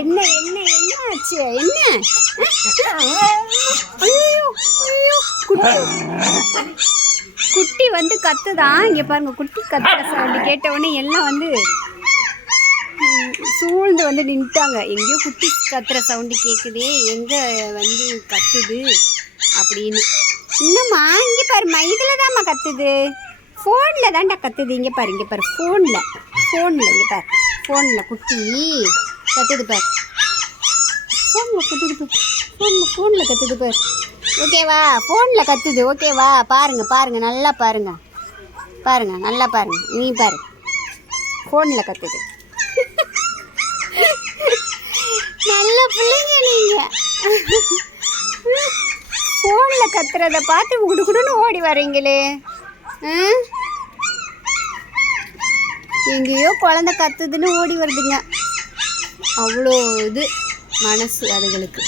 என்ன என்ன என்ன ஆச்சு? என்ன? ஐயோ ஐயோ, குட்டி வந்து கத்துதான். இங்கே பாருங்க, குட்டி கத்துற சவுண்டு கேட்டவுடனே எல்லாம் வந்து சூழ்ந்து வந்து நின்ட்டாங்க. எங்கேயோ குட்டி கத்துற சவுண்டு கேட்குதே, எங்கே வந்து கத்துது அப்படின்னு. இன்னும்மா இங்கே பாருமா, இதில் தான்மா கத்துது. ஃபோனில் தான்டா கத்துது. இங்கே பாரு, இங்கே பாரு, ஃபோனில் இங்கே பாரு, ஃபோனில் குட்டி கத்துது பாரு. ஃபோனில் கத்துது பாரு, ஃபோனில் கத்துது பாரு. ஓகேவா? ஃபோனில் கத்துது. ஓகேவா? பாருங்கள் நல்லா பாருங்கள் நல்லா பாருங்கள். நீ பாரு, ஃபோனில் கத்துது. நல்ல பிள்ளைங்க நீங்கள். ஃபோனில் கத்துறதை பார்த்து குடுக்குடுன்னு ஓடி வரீங்களே. எங்கேயோ குழந்தை கத்துதுன்னு ஓடி வருதுங்க. அவ்வளோ இது மனசு அதுகளுக்கு.